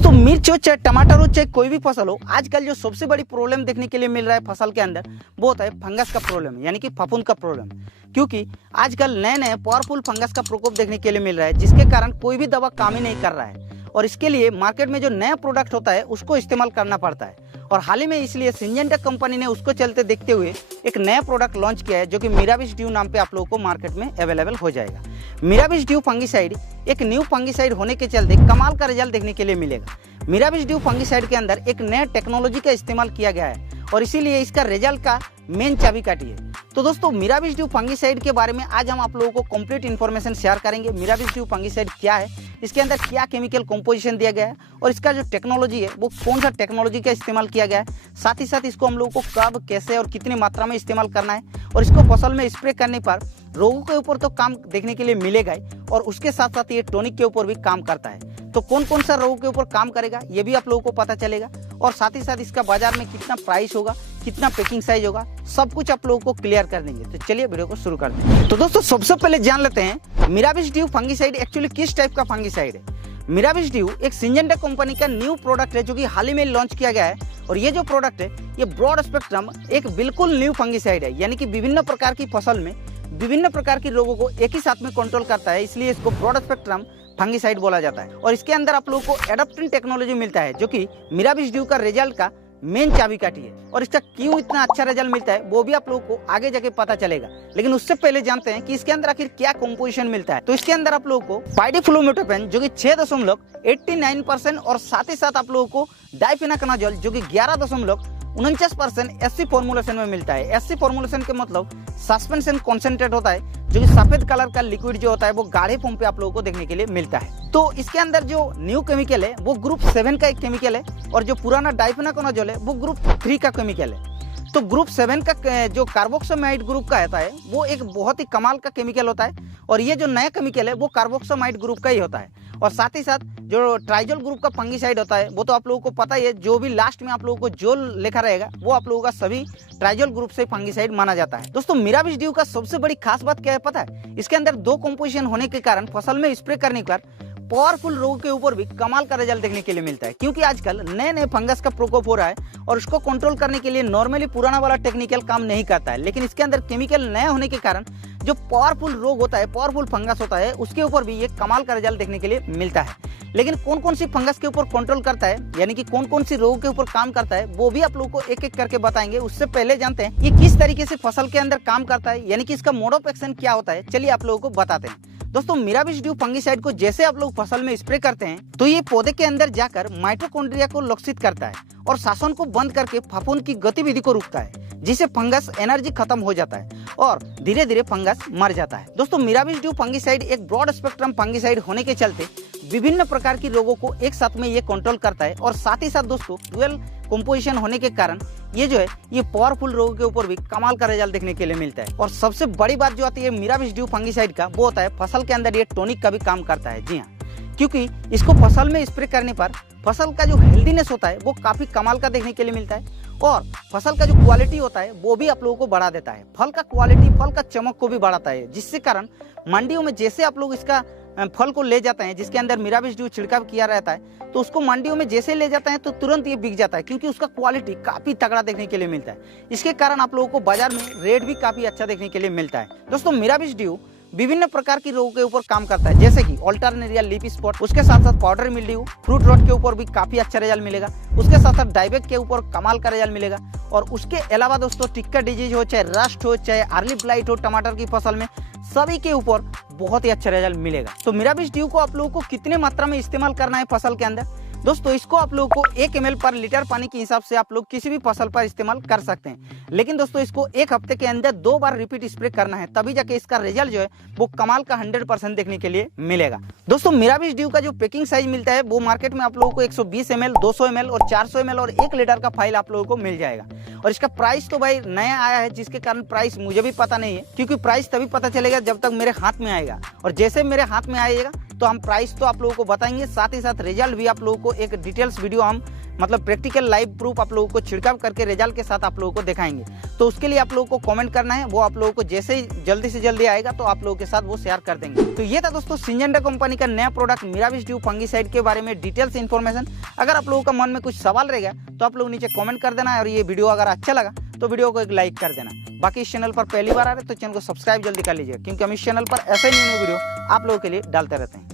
दोस्तों मिर्च हो चाहे टमाटर हो चाहे कोई भी फसल हो, आजकल जो सबसे बड़ी प्रॉब्लम देखने के लिए मिल रहा है फसल के अंदर वो होता है फंगस का प्रॉब्लम, यानी कि फफूंद का प्रॉब्लम। क्योंकि आजकल नए नए पावरफुल फंगस का प्रकोप देखने के लिए मिल रहा है, जिसके कारण कोई भी दवा काम ही नहीं कर रहा है और इसके लिए मार्केट में जो नया प्रोडक्ट होता है उसको इस्तेमाल करना पड़ता है। और हाल ही में इसलिए सिंजेंटा कंपनी ने उसको चलते देखते हुए एक नया प्रोडक्ट लॉन्च किया है, जो कि मिराविश ड्यू नाम पे आप लोगों को मार्केट में अवेलेबल हो जाएगा। मिराविश ड्यू फंगिसाइड एक न्यू फंगिसाइड होने के चलते कमाल का रिजल्ट देखने के लिए मिलेगा। मिराविश ड्यू फंगिसाइड के अंदर एक नया टेक्नोलॉजी का इस्तेमाल किया गया है और इसीलिए इसका रिजल्ट का मेन चाबीकाठी है। तो दोस्तों मिराविश ड्यू फंगिसाइड के बारे में आज हम आप लोगों को कंप्लीट इन्फॉर्मेशन शेयर करेंगे। मिराविश ड्यू फंगिसाइड क्या है, इसके अंदर क्या केमिकल कंपोजिशन दिया गया है और इसका जो टेक्नोलॉजी है वो कौन सा टेक्नोलॉजी का इस्तेमाल किया गया है, साथ ही साथ इसको हम लोगों को कब कैसे और कितनी मात्रा में इस्तेमाल करना है और इसको फसल में स्प्रे करने पर रोगों के ऊपर तो काम देखने के लिए मिलेगा ही और उसके साथ साथ ये टॉनिक के ऊपर भी काम करता है। तो कौन कौन सा रोगों के ऊपर काम करेगा ये भी आप लोगों को पता चलेगा और साथ ही साथ इसका बाजार में कितना प्राइस होगा, कितना पैकिंग साइज होगा, सब कुछ आप लोगों को क्लियर कर देंगे। तो चलिए वीडियो को शुरू करते हैं। तो दोस्तों सबसे पहले जान लेते हैं मिराविश ड्यू फंगिसाइड एक्चुअली किस टाइप का फंगिसाइड है। मिराविश ड्यू एक सिंजेंटा कंपनी का न्यू प्रोडक्ट है जो कि हाल ही में लॉन्च किया गया है और ये जो प्रोडक्ट है ये ब्रॉड स्पेक्ट्रम एक बिल्कुल न्यू फंगिसाइड है, यानी कि विभिन्न प्रकार की फसल में विभिन्न प्रकार के रोगों को एक ही साथ में कंट्रोल करता है, इसलिए इसको ब्रॉड स्पेक्ट्रम फंगिसाइड बोला जाता है। और इसके अंदर आप लोगों को एडाप्टिन टेक्नोलॉजी मिलता है जो कि मिराविश ड्यू का रिजल्ट का मेन चाबीकाठी है और इसका क्यों इतना अच्छा रिजल्ट मिलता है वो भी आप लोगों को आगे जाके पता चलेगा। लेकिन उससे पहले जानते हैं कि इसके अंदर आखिर क्या कंपोजिशन मिलता है। तो इसके अंदर आप लोगों को पाइडिफ्लोमेटोपेन जो कि 6.89% और साथ ही साथ आप लोगों को डाइफेनाकनाजोल जो कि 11.49% एससी फॉर्मुलेशन में मिलता है। एससी फॉर्मुलेशन के मतलब सस्पेंशन कॉन्सेंट्रेट होता है जो कि सफेद कलर का लिक्विड जो होता है वो गाढ़े फॉर्म पे आप लोगों को देखने के लिए मिलता है। तो इसके अंदर जो न्यू केमिकल है वो ग्रुप 7 का एक केमिकल है और जो पुराना डाइफेनाकनाजोल है वो ग्रुप 3 का केमिकल है। तो ग्रुप 7 का जो कार्बोक्सामाइड ग्रुप का होता है वो एक बहुत ही कमाल का केमिकल होता है और ये जो नया केमिकल है वो कार्बोक्सामाइड ग्रुप का ही होता है। और साथ ही साथ जो ट्राइजोल ग्रुप का फंगिसाइड होता है वो तो आप लोगों को पता ही है, जो भी लास्ट में आप लोगों को जोल लिखा रहेगा वो आप लोगों का सभी ट्राइजोल ग्रुप से फंगिसाइड माना जाता है। दोस्तों मिराविश ड्यू का सबसे बड़ी खास बात क्या है पता है, इसके अंदर 2 कंपोजिशन होने के कारण फसल में स्प्रे करने पर पावरफुल रोग के ऊपर भी कमाल का रिजल्ट देखने के लिए मिलता है। क्योंकि आजकल नए नए फंगस का प्रकोप हो रहा है और उसको कंट्रोल करने के लिए नॉर्मली पुराना वाला टेक्निकल काम नहीं करता है, लेकिन इसके अंदर केमिकल नया होने के कारण जो पावरफुल रोग होता है, पावरफुल फंगस होता है, उसके ऊपर भी ये कमाल का रिजल्ट देखने के लिए मिलता है। लेकिन कौन कौन सी फंगस के ऊपर कंट्रोल करता है, यानी कि कौन कौन सी रोग के ऊपर काम करता है वो भी आप लोगों को एक एक करके बताएंगे। उससे पहले जानते हैं ये किस तरीके से फसल के अंदर काम करता है, यानी कि इसका मोड ऑफ एक्शन क्या होता है। चलिए आप लोगों को बताते हैं। दोस्तों मिराविश ड्यू फंगिसाइड को जैसे आप लोग फसल में स्प्रे करते हैं तो ये पौधे के अंदर जाकर माइटोकॉन्ड्रिया को लक्षित करता है और शासन को बंद करके फफूंद की गतिविधि को रोकता है, जिससे फंगस एनर्जी खत्म हो जाता है और धीरे धीरे फंगस मर जाता है। दोस्तों मिराविश ड्यू फंगिसाइड एक ब्रॉड स्पेक्ट्रम फंगिसाइड होने के चलते विभिन्न प्रकार की रोगों को एक साथ में ये कंट्रोल करता है और साथ ही साथ दोस्तों 12 कंपोजिशन होने के कारण ये जो है ये पावरफुल रोगों के ऊपर भी कमाल का रिजल्ट देखने के लिए मिलता है। और सबसे बड़ी बात जो आती है मिराविश ड्यू फंगिसाइड का वो होता है फसल के अंदर ये टॉनिक का भी काम करता है। जी हाँ, क्योंकि इसको फसल में स्प्रे करने पर फसल का जो हेल्दीनेस होता है वो काफी कमाल का देखने के लिए मिलता है और फसल का जो क्वालिटी होता है वो भी आप लोगों को बढ़ा देता है। फल का क्वालिटी, फल का चमक को भी बढ़ाता है, जिससे कारण मंडियों में जैसे आप लोग इसका फल को ले जाते हैं जिसके अंदर मिराविश ड्यू छिड़काव किया रहता है तो उसको मंडियों में जैसे ले जाते हैं तो तुरंत ये बिक जाता है, क्योंकि उसका क्वालिटी काफी तगड़ा देखने के लिए मिलता है। इसके कारण आप लोगों को बाजार में रेट भी काफी अच्छा देखने के लिए मिलता है। दोस्तों मिराविश ड्यू विभिन्न प्रकार की रोगों के ऊपर काम करता है, जैसे कि अल्टरनेरिया लीफ स्पॉट, उसके साथ साथ पाउडर मिल्ड्यू, फ्रूट रॉट के ऊपर भी काफी अच्छा रिजल्ट मिलेगा, उसके साथ साथ डाइबेक के ऊपर कमाल का रिजल्ट मिलेगा और उसके अलावा दोस्तों टिक्का डिजीज हो, चाहे रस्ट हो, चाहे अर्ली ब्लाइट हो टमाटर की फसल में, सभी के ऊपर बहुत ही अच्छा रिजल्ट मिलेगा। तो मिराविश ड्यू को आप लोगों को कितने मात्रा में इस्तेमाल करना है फसल के अंदर, दोस्तों इसको आप लोगों को 1 ml पर लीटर पानी के हिसाब से आप लोग किसी भी फसल पर इस्तेमाल कर सकते हैं। लेकिन दोस्तों इसको 1 हफ्ते के अंदर 2 बार रिपीट स्प्रे करना है, तभी जाके इसका रिजल्ट जो है वो कमाल का 100% देखने के लिए मिलेगा। दोस्तों मिराविश ड्यू का जो पैकिंग साइज मिलता है वो मार्केट में आप लोगों को 120 ml, 200 ml और 400 ml और 1 लीटर का फाइल आप लोगों को मिल जाएगा। और इसका प्राइस तो भाई नया आया है, जिसके कारण प्राइस मुझे भी पता नहीं है, क्योंकि प्राइस तभी पता चलेगा जब तक मेरे हाथ में आएगा और जैसे मेरे हाथ में आएगा तो हम प्राइस तो आप लोगों को बताएंगे, साथ ही साथ रिजल्ट भी आप लोगों को एक डिटेल्स वीडियो हम मतलब प्रैक्टिकल लाइव प्रूफ आप लोगों को छिड़काव करके रिजल्ट के साथ आप लोगों को दिखाएंगे। तो उसके लिए आप लोगों को कमेंट करना है, वो आप लोगों को जैसे ही जल्दी से जल्दी आएगा तो आप लोगों के साथ वो शेयर कर देंगे। तो ये था दोस्तों सिंजेंटा कंपनी का नया प्रोडक्ट मिराविस ड्यू फंगिसाइड के बारे में डिटेल्स इन्फॉर्मेशन। अगर आप लोगों का मन में कुछ सवाल रहेगा तो आप लोग नीचे कमेंट कर देना, और ये वीडियो अगर अच्छा लगा तो वीडियो को एक लाइक कर देना। बाकी इस चैनल पर पहली बार आ रहे तो चैनल को सब्सक्राइब जल्दी कर लीजिए, क्योंकि हम इस चैनल पर ऐसे न्यू वीडियो आप लोगों के लिए डालते रहते हैं।